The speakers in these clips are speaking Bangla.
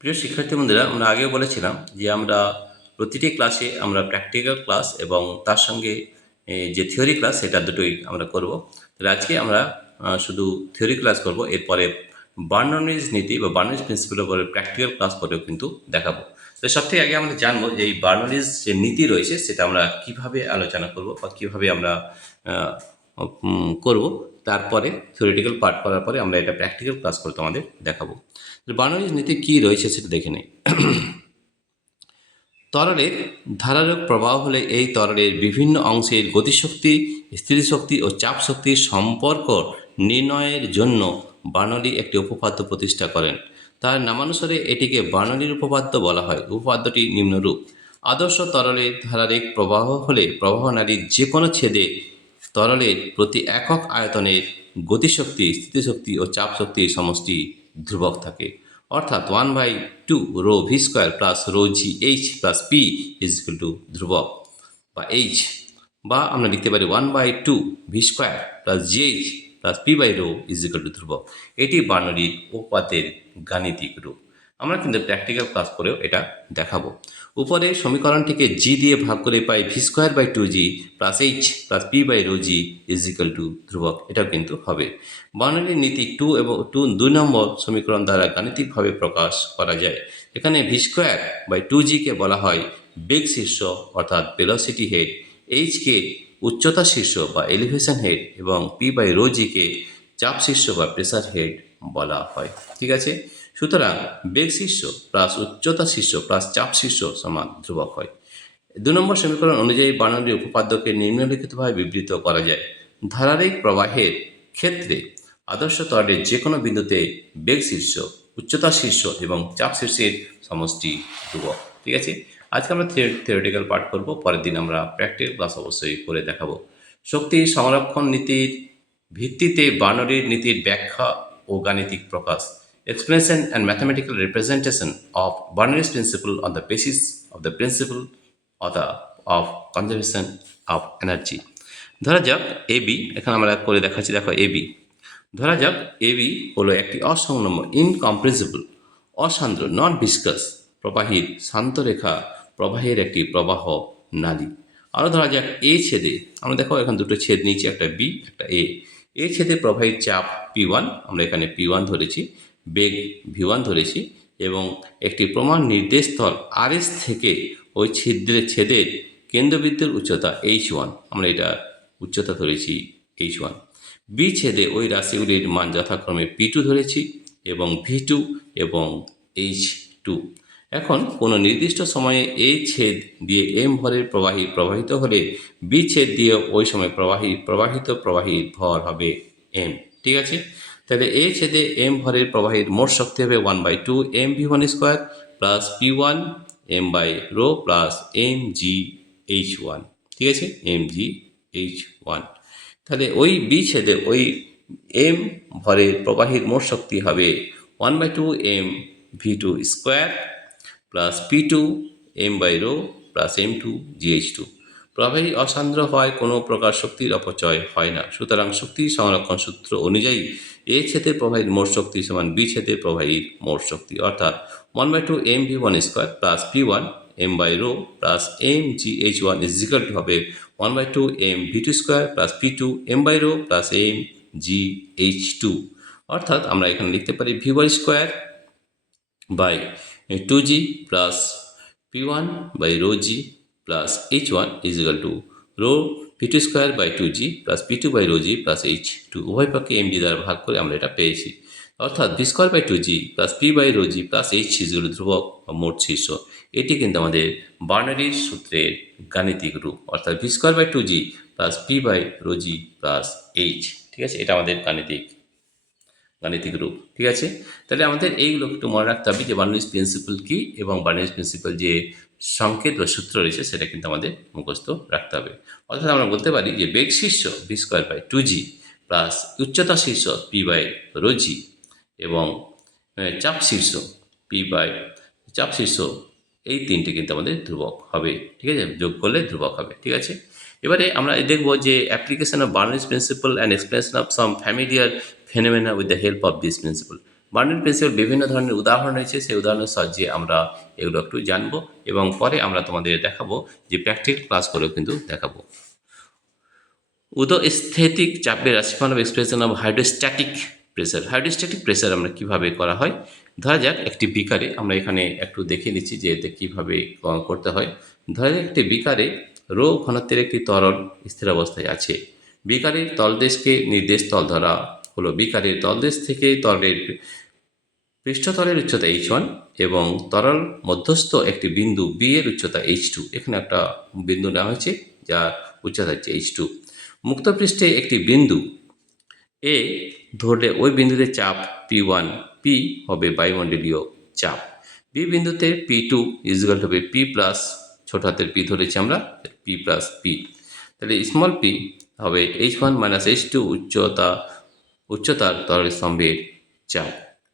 প্রিয় শিক্ষার্থী বন্ধুরা, আমরা আগেও বলেছিলাম যে আমরা প্রতিটি ক্লাসে আমরা প্র্যাকটিক্যাল ক্লাস এবং তার সঙ্গে যে থিওরি ক্লাস সেটা দুটোই আমরা করব। তাহলে আজকে আমরা শুধু থিওরি ক্লাস করব, এরপরে বার্নোলিজ নীতি বা বার্নোলিজ প্রিন্সিপালের উপরে প্র্যাকটিক্যাল ক্লাস করেও কিন্তু দেখাবো। তো সব থেকে আগে আমরা জানবো যে এই বার্নোলিজ যে নীতি রয়েছে সেটা আমরা কিভাবে আলোচনা করব বা কিভাবে আমরা করব। তারপরে থিওরিটিক্যাল পার্ট করার পরে আমরা এটা প্র্যাকটিক্যাল ক্লাস করে তোমাদের দেখাবো। বার্নোলিজ নীতি কী রয়েছে সেটা দেখে নেই। তরলের ধারারক প্রবাহ হলে এই তরলের বিভিন্ন অংশের গতিশক্তি, স্থিতিশক্তি ও চাপ শক্তির সম্পর্ক নির্ণয়ের জন্য বার্নৌলি একটি উপপাদ্য প্রতিষ্ঠা করেন। তার নামানুসারে এটিকে বার্নৌলির উপপাদ্য বলা হয়। উপপাদ্যটি নিম্নরূপ: আদর্শ তরলের ধারারিক প্রবাহ হলে প্রবাহনালীর যে কোনো ছেদে তরলের প্রতি একক আয়তনের গতিশক্তি, স্থিতিশক্তি ও চাপ শক্তির সমষ্টি ধ্রুবক থাকে। অর্থাৎ 1/2 rho V square plus rho G H plus P is equal to ধ্রুবক বা এইচ, বা আমরা লিখতে পারি 1/2 V square plus G H plus P by rho is equal to ধ্রুবক। এটি বার্নৌলির উপপাদ্যের গাণিতিক রূপ। আমরা কিন্তু প্র্যাকটিক্যাল ক্লাস করেও এটা দেখাবো। উপরে সমীকরণটিকে জি দিয়ে ভাগ করে পাই v square by 2g plus h plus P by rho g is equal to ধ্রুবক। এটাও কিন্তু হবে। বার্নৌলির নীতি 2 নম্বর সমীকরণ দ্বারা গাণিতিকভাবে প্রকাশ করা যায়। এখানে ভি স্কোয়ার বাই 2gকে বলা হয় বেগ শীর্ষ অর্থাৎ ভেলোসিটি হেড, এইচকে উচ্চতা শীর্ষ বা এলিভেশন হেড এবং পি বাই রো জিকে চাপ শীর্ষ বা প্রেসার হেড বলা হয়। ঠিক আছে, সুতরাং বেগ শীর্ষ প্লাস উচ্চতা শীর্ষ প্লাস চাপ শীর্ষ সমান ধ্রুবক হয়। 2 নম্বর সমীকরণ অনুযায়ী বার্নৌলির উপপাদ্যকে নিম্নলিখিতভাবে বিবৃত করা যায়: ধারাবাহিক প্রবাহের ক্ষেত্রে আদর্শ তরলের যে কোনো বিন্দুতে বেগ শীর্ষ, উচ্চতা শীর্ষ এবং চাপ শীর্ষের সমষ্টি ধ্রুবক। ঠিক আছে, আজকে আমরা থিওরিটিক্যাল পার্ট করব, পরের দিন আমরা প্র্যাকটিক্যাল ক্লাস অবশ্যই করে দেখাবো। শক্তি সংরক্ষণ নীতির ভিত্তিতে বার্নৌলির নীতির ব্যাখ্যা ও গাণিতিক প্রকাশ: explanation and mathematical representation of Bernoulli's principle on the basis of the principle of conservation of energy। ধরা যাক এবি, এখানে আমরা করে দেখাচ্ছি, দেখো এবি। ধরা যাক এবি হলো একটি অসংলগ্ন ইনকম্প্রেসিবল অসান্দ্র নন ভিসকাস প্রবাহীর শান্তরেখা প্রবাহের একটি প্রবাহ নালী। আরও ধরা যাক এ ছেদে, আমরা দেখো এখন দুটো ছেদ নিয়েছি, একটা বি একটা এ ছেদে প্রবাহীর চাপ P1, আমরা এখানে P1 ধরেছি, বেগ V1 ধরেছি এবং একটি প্রমাণ নির্দেশ স্থল RS থেকে ওই ছেদের কেন্দ্রবৃত্তের উচ্চতা H1, আমরা এটা উচ্চতা ধরেছি H1। বি ছেদে ওই রাশিগুলির মান যথাক্রমে P2 ধরেছি এবং V2 এবং H2। এখন কোনো নির্দিষ্ট সময়ে এ ছেদ দিয়ে এম ভরের প্রবাহী প্রবাহিত হলে বি ছেদ দিয়ে ওই সময় প্রবাহিত প্রবাহীর ভর হবে এম। ঠিক আছে, তাহলে এ ছেদে এম ভরের প্রবাহীর মোট শক্তি হবে 1/2 M V one square plus P1 M by rho plus M G H one. ঠিক আছে, এম জি এইচ ওয়ান। তাহলে ওই বি ছেদে ওই এম ভরের প্রবাহীর মোট শক্তি হবে 1/2 M V two square plus P2 M by rho plus M2 GH2। প্রবাহী অসান্দ্র হওয়ায় কোনো প্রকার শক্তির অপচয় হয় না, সুতরাং শক্তি সংরক্ষণ সূত্র অনুযায়ী এ ছেদের প্রবাহীর মোট শক্তি সমান বি ছেদের প্রবাহীর মোট শক্তি, অর্থাৎ 1/2 M V one square plus P1 M by rho plus M G H one is equal to হবে 1/2 M V two square plus P2 M by rho plus M G H two. অর্থাৎ আমরা এখানে লিখতে পারি V1 square by 2g plus P1 by rho G plus H1 is equal to rho V2 square by 2g plus P2 by rho G plus H2। উভয় পক্ষে mg দ্বারা ভাগ করে আমরা এটা পেয়েছি। অর্থাৎ v square by 2g plus P by rho G plus H is equal to ধ্রুবক বা মোট শীর্ষ। এটি কিন্তু আমাদের বার্নৌলির সূত্রের গাণিতিক রূপ, অর্থাৎ v square by 2g plus P by rho G plus H। ঠিক আছে, এটা আমাদের গাণিতিক রূপ। ঠিক আছে, তাহলে আমাদের এইগুলো একটু মনে রাখতে হবে যে বার্নৌলিস প্রিন্সিপাল কী এবং বার্নৌলিস প্রিন্সিপাল যে সংকেত বা সূত্র রয়েছে সেটা কিন্তু আমাদের মুখস্থ রাখতে হবে। অর্থাৎ আমরা বলতে পারি যে বেগ শীর্ষ V square by 2g plus উচ্চতা শীর্ষ পি বাই রো জি এবং চাপ শীর্ষ চাপ শীর্ষ, এই তিনটে কিন্তু আমাদের ধ্রুবক হবে। ঠিক আছে, যোগ করলে ধ্রুবক হবে। ঠিক আছে, এবারে আমরা দেখব যে application of Bernoulli's principle and explanation of some familiar phenomena with the help of this principle। বার্নৌলির প্রিন্সিপাল বিভিন্ন ধরনের উদাহরণ রয়েছে, সেই উদাহরণের সাহায্যে আমরা এগুলো একটু জানবো এবং পরে আমরা তোমাদের দেখাবো যে প্র্যাকটিক্যাল ক্লাস করেও কিন্তু দেখাবো। উদোস্থেটিক চাপের রাশিফল of expression of hydrostatic pressure. Hydrostatic pressure আমরা কিভাবে করা হয়, ধরা যাক একটি বিকারে, আমরা এখানে একটু দেখে নিচ্ছি যে এতে কীভাবে করতে হয়। ধরা যাক একটি বিকারে রো ঘনত্বের একটি তরল স্থির অবস্থায় আছে। বিকারের তলদেশকে নির্দেশ তল ধরা হলো। বিকারের তলদেশ থেকে তরলের পৃষ্ঠতলের উচ্চতা h1 এবং তরল মধ্যস্থ একটি বিন্দু b এর উচ্চতা h2। এখানে একটা বিন্দু নেওয়া হয়েছে যার উচ্চতা হচ্ছে h2। মুক্ত পৃষ্ঠে একটি বিন্দু a ধরলে ওই বিন্দুতে চাপ p1, p হবে বায়ুমণ্ডলীয় চাপ। b বিন্দুতে p2 ইকুয়াল হবে p প্লাস, ছোট হাতের p ধরেছি আমরা, p প্লাস p। তাহলে স্মল p হবে h1 মাইনাস h2 উচ্চতার তরল স্তম্ভের চাপ।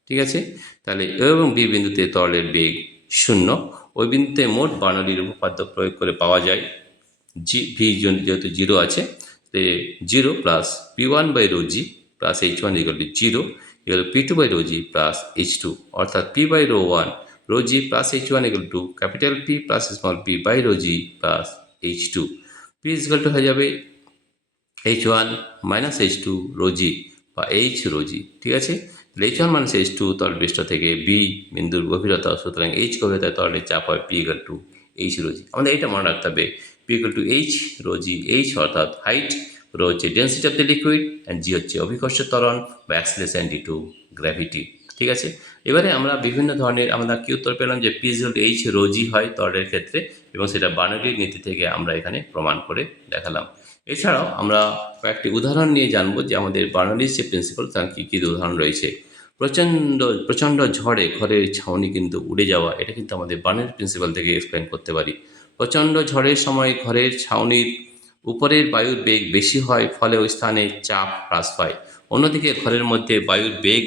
ঠিক আছে, তাহলে এ এবং বি বিন্দুতে তরলের বেগ 0। ওই বিন্দুতে মোট বার্নৌলির উপপাদ্য প্রয়োগ করে পাওয়া যায় ভি যেহেতু 0 আছে, 0 plus p1 by rho G plus h1 equal to 0 equal p2 by rho G plus h2, অর্থাৎ p by rho 1 rho G plus h1 equal to capital P plus small p by rho G plus h2। p equal to হয়ে যাবে h1 মাইনাস h2 রো জি বা h রো জি। ঠিক আছে, তাহলে h1 মাইনাস h2 তরল পৃষ্ঠ থেকে b বিন্দুর গভীরতা, সুতরাং h গভীরতায় তরলের চাপ হয় p equal to h rho g. আমাদের এটা মনে রাখতে হবে, p equal to h rho g. h অর্থাৎ হাইট, রো হচ্ছে density of the liquid, and g হচ্ছে অভিকর্ষ ত্বরণ বা অ্যাক্সিলারেশন ডিউ টু গ্র্যাভিটি। ঠিক আছে, এবারে আমরা বিভিন্ন ধরনের, আমরা কি উত্তর পেলাম যে p equal to h rho g হয় তরলের ক্ষেত্রে, এবং সেটা বার্নৌলির নীতি থেকে আমরা এখানে প্রমাণ করে দেখালাম। এছাড়াও আমরা কয়েকটি উদাহরণ নিয়ে জানবো যে আমাদের বার্নৌলির যে প্রিন্সিপাল তার কী কী উদাহরণ রয়েছে। প্রচণ্ড ঝড়ে ঘরের ছাউনি কিন্তু উড়ে যাওয়া, এটা কিন্তু আমাদের বার্নৌলির প্রিন্সিপাল থেকে এক্সপ্লেন করতে পারি। প্রচণ্ড ঝড়ের সময় ঘরের ছাউনির উপরের বায়ুর বেগ বেশি হয়, ফলে ওই স্থানে চাপ হ্রাস পায়। অন্যদিকে ঘরের মধ্যে বায়ুর বেগ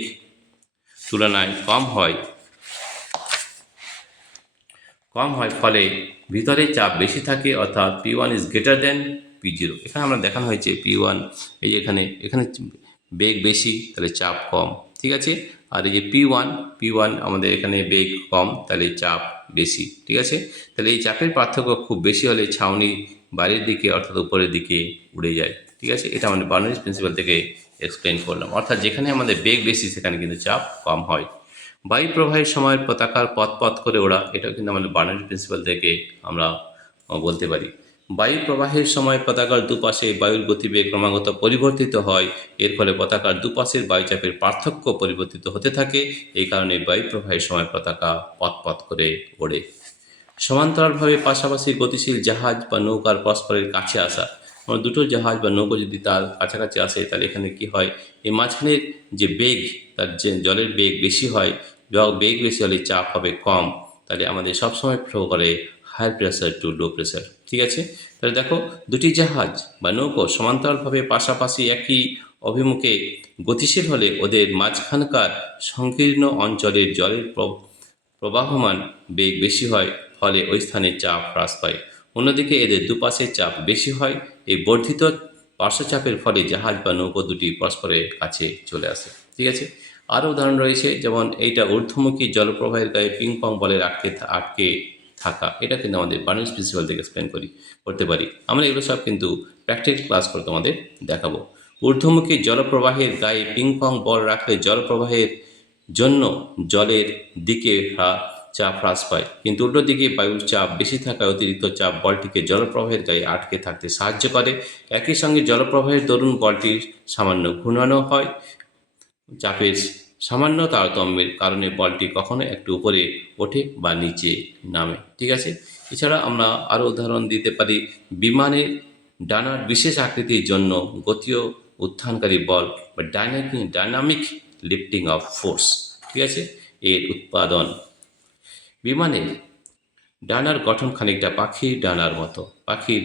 তুলনায় কম হয়, ফলে ভিতরে চাপ বেশি থাকে, অর্থাৎ p1 is greater than p0। এখানে আমরা দেখানো হয়েছে p1, এই যে এখানে বেগ বেশি, তাহলে চাপ কম। ঠিক আছে, আর এই যে p1 আমাদের এখানে বেগ কম, তাহলে চাপ বেশি। ঠিক আছে, তাহলে এই চাপের পার্থক্য খুব বেশি হলে ছাউনি বাইরের দিকে অর্থাৎ উপরের দিকে উড়ে যায়। ঠিক আছে, এটা আমাদের বার্নৌলির প্রিন্সিপাল থেকে এক্সপ্লেন করলাম, অর্থাৎ যেখানে আমাদের বেগ বেশি সেখানে কিন্তু চাপ কম হয়। বায়ু প্রবাহের সময় পতাকার পথ করে ওড়া, এটাও কিন্তু আমাদের বার্নৌলির প্রিন্সিপাল থেকে আমরা বলতে পারি। বায়ু প্রবাহের সময় পতাকার দুপাশে বায়ুর গতিবেগ ক্রমাগত পরিবর্তিত হয়, এর ফলে পতাকার দুপাশের বায়ুচাপের পার্থক্য পরিবর্তিত হতে থাকে। এই কারণে বায়ু প্রবাহের সময় পতাকা পথ করে ওড়ে। সমান্তরালভাবে পাশাপাশি গতিশীল জাহাজ বা নৌকার পরস্পরের কাছে আসা, মানে দুটো জাহাজ বা নৌকা যদি তার কাছাকাছি আসে, তাহলে এখানে কি হয়, এই মাঝখানের যে বেগ, তার যে জলের বেগ বেশি হয়, বেগ বেশি হলে চাপ হবে কম, তাহলে আমাদের সবসময় ফ্লো করে high pressure to low pressure. ঠিক আছে, তাহলে দেখো, দুটি জাহাজ বা নৌকো সমান্তরালভাবে পাশাপাশি একই অভিমুখে গতিশীল হলে ওদের মাঝখানকার সংকীর্ণ অঞ্চলের জলের প্রবাহমান বেগ বেশি হয়, ফলে ওই স্থানে চাপ হ্রাস পায়। অন্যদিকে এদের দুপাশের চাপ বেশি হয়। এই বর্ধিত পার্শ্বচাপের ফলে জাহাজ বা নৌকো দুটি পরস্পরের কাছে চলে আসে। ঠিক আছে, আরও উদাহরণ রয়েছে, যেমন এইটা ঊর্ধ্বমুখী জলপ্রবাহের গায়ে পিং পং বলের আটকে থাকা, এটা কিন্তু আমাদের বার্নৌলির প্রিন্সিপাল থেকে এক্সপ্লেন করতে পারি। আমরা এগুলো সব কিন্তু প্র্যাকটিক্যাল ক্লাস করে তোমাদের দেখাবো। ঊর্ধ্বমুখী জলপ্রবাহের গায়ে পিং পং বল রাখলে জলপ্রবাহের জন্য জলের দিকে চাপ হ্রাস পায়, কিন্তু উল্টো দিকে বায়ুর চাপ বেশি থাকায় অতিরিক্ত চাপ বলটিকে জলপ্রবাহের গায়ে আটকে থাকতে সাহায্য করে। একই সঙ্গে জলপ্রবাহের দরুন বলটির সামান্য ঘূর্ণানো হয়। চাপের সামান্য তারতম্যের কারণে বলটি কখনো একটু উপরে ওঠে বা নিচে নামে। ঠিক আছে, এছাড়া আমরা আরও উদাহরণ দিতে পারি, বিমানের ডানার বিশেষ আকৃতির জন্য গতীয় উত্থানকারী বল বা ডাইনামিক লিফটিং অফ ফোর্স। ঠিক আছে, এর উৎপাদন। বিমানের ডানার গঠন খানিকটা পাখির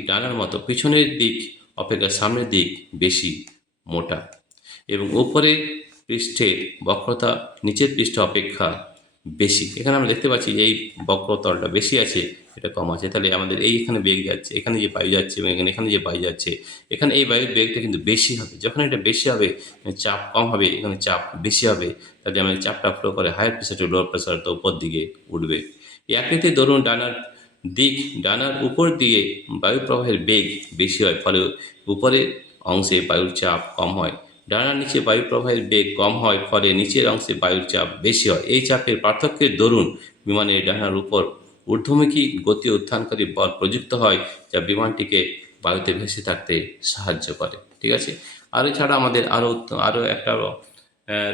ডানার মতো পিছনের দিক অপেক্ষা সামনের দিক বেশি মোটা, এবং উপরের পৃষ্ঠের বক্রতা নিচের পৃষ্ঠ অপেক্ষা বেশি। এখানে আমরা দেখতে পাচ্ছি যে এই বক্রতলটা বেশি আছে, এটা কম আছে। তাহলে আমাদের এইখানে বেগ যাচ্ছে, এখানে যে বায়ু যাচ্ছে এবং এখানে যে বায়ু যাচ্ছে, এখানে এই বায়ুর বেগটা কিন্তু বেশি হবে। যখন এটা বেশি হবে, চাপ কম হবে, এখানে চাপ বেশি হবে। তাহলে আমাদের চাপটা ফ্লো করে higher pressure to lower pressure, তো উপর দিকে উঠবে। এই আকৃতি ধরুন ডানার উপর দিয়ে বায়ু প্রবাহের বেগ বেশি হয়, ফলে উপরের অংশে বায়ুর চাপ কম হয়। ডানার নিচে বায়ু প্রবাহের বেগ কম হয়, ফলে নিচের অংশে বায়ুর চাপ বেশি হয়। এই চাপের পার্থক্যের দরুন বিমানের ডানার উপর ঊর্ধ্বমুখী গতি উত্থানকারী বল প্রযুক্ত হয়, যা বিমানটিকে বায়ুতে ভেসে থাকতে সাহায্য করে। ঠিক আছে। আর এছাড়া আমাদের আরও একটা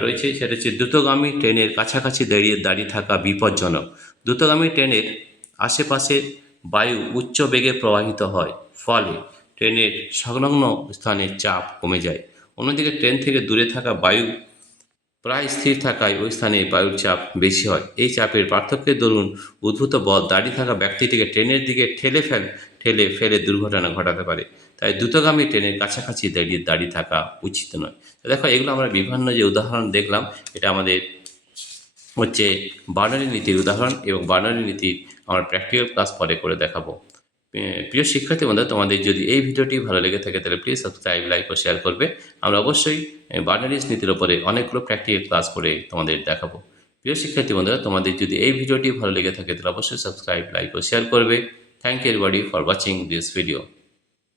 রয়েছে, সেটা হচ্ছে দ্রুতগামী ট্রেনের কাছাকাছি দাঁড়িয়ে থাকা বিপজ্জনক। দ্রুতগামী ট্রেনের আশেপাশে বায়ু উচ্চ বেগে প্রবাহিত হয়, ফলে ট্রেনের সংলগ্ন স্থানে চাপ কমে যায়। অন্যদিকে ট্রেন থেকে দূরে থাকা বায়ু প্রায় স্থির থাকায় ওই স্থানে বায়ুর চাপ বেশি হয়। এই চাপের পার্থক্যের দরুন উদ্ভূত বল দাঁড়িয়ে থাকা ব্যক্তিটিকে ট্রেনের দিকে ঠেলে ফেলে দুর্ঘটনা ঘটাতে পারে। তাই দ্রুতগামী ট্রেনের কাছাকাছি দাঁড়িয়ে থাকা উচিত নয়। তো দেখো, এগুলো আমরা বিভিন্ন যে উদাহরণ দেখলাম, এটা আমাদের হচ্ছে বার্নারি নীতির উদাহরণ, এবং বার্নারি নীতির আমরা প্র্যাকটিক্যাল ক্লাস পরে করে দেখাবো। প্রিয় শিক্ষার্থী বন্ধুরা, তোমাদের যদি এই ভিডিওটি ভালো লেগে থাকে তাহলে প্লিজ সাবস্ক্রাইব, লাইক ও শেয়ার করবে। আমরা অবশ্যই বার্নারিজ নীতির ওপরে অনেকগুলো প্র্যাকটিক্যাল ক্লাস করে তোমাদের দেখাবো। প্রিয় শিক্ষার্থী বন্ধুরা, তোমাদের যদি এই ভিডিওটি ভালো লেগে থাকে তাহলে অবশ্যই সাবস্ক্রাইব, লাইক ও শেয়ার করবে। Thank you everybody for watching this video.